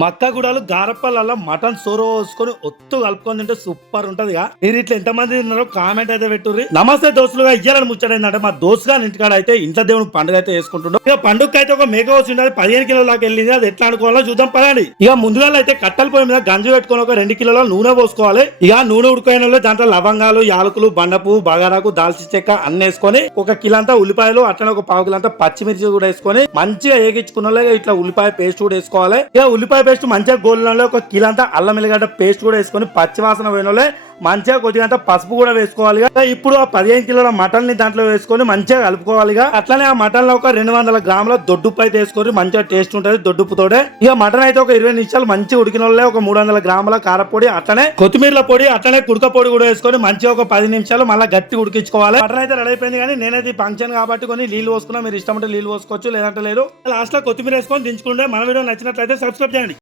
మక్కగూడలు గారప్పల mutton సోర పోసుకొని ఒత్తు కలుపుకొని తింటే సూపర్ ఉంటది. మీరు ఇట్లా ఎంతమంది తిన్నారో కామెంట్ అయితే పెట్టుర్రి. నమస్తే దోస్తులుగా ఇయ్యాలని ముచ్చటైందంటే మా దోస్తుగా ఇంటికాడ అయితే ఇంట్లో దేవుని పండుగ అయితే వేసుకుంటున్నాం. ఇక పండుగ అయితే ఒక మేక వచ్చి 15 కిలోల దాకా వెళ్ళింది. అది ఎట్లా అనుకోవాలో చూద్దాం పదండి. ఇక ముందుగా అయితే కట్టెల పొయ్యి మీద గంజు పెట్టుకొని ఒక 2 కిలోల నూనె పోసుకోవాలి. ఇక నూనె ఉడిపోయిన దాంట్లో లవంగాలు, యాలకులు, బండపు, బగారాకు, దాల్చి చెక్క అన్ని వేసుకొని ఒక కిలో అంతా ఉల్లిపాయలు అట్లా ఒక పావు కిలో అంతా పచ్చిమిర్చి కూడా వేసుకొని మంచిగా ఏగించుకున్న ఇట్లా ఉల్లిపాయ పేస్ట్ కూడా వేసుకోవాలి. ఇక ఉల్లిపాయ పేస్ట్ మంచిగా గోల్లలో ఒక కిలో అంతా అల్లం ఎల్లిగడ్డ పేస్ట్ కూడా వేసుకొని పచ్చివాసన పోయిన మంచిగా కొద్దిగా పసుపు కూడా వేసుకోవాలి. ఇప్పుడు ఆ 15 కిలోల మటన్ ని దాంట్లో వేసుకొని మంచిగా కలుపుకోవాలి. అట్లనే ఆ మటన్ లో ఒక 200 గ్రాముల దొడ్డుప్పు అయితే వేసుకొని మంచిగా టేస్ట్ ఉంటుంది దొడ్డుప్పుతోటే. ఇక మటన్ అయితే ఒక 20 నిమిషాలు మంచిగా ఉడికిన ఒక 300 గ్రాముల కారపొడి అట్లనే కొత్తిమీర పొడి అట్లనే కుడక పొడి కూడా వేసుకొని మంచిగా ఒక 10 నిమిషాలు మళ్ళీ గట్టి ఉడికించుకోవాలి. మటన్ అయితే రెడీ అయిపోయింది. కానీ నేనైతే ఫంక్షన్ కాబట్టి కొన్ని నీళ్ళు పోసుకున్నా, మీరు ఇష్టం అంటే నీళ్ళు పోసుకోవచ్చు, లేదంటే లేదు. లాస్ట్ లో కొత్తిమీర వేసుకొని దించుకుంటే మన వీడియో నచ్చినట్లయితే సబ్స్క్రైబ్ చేయండి.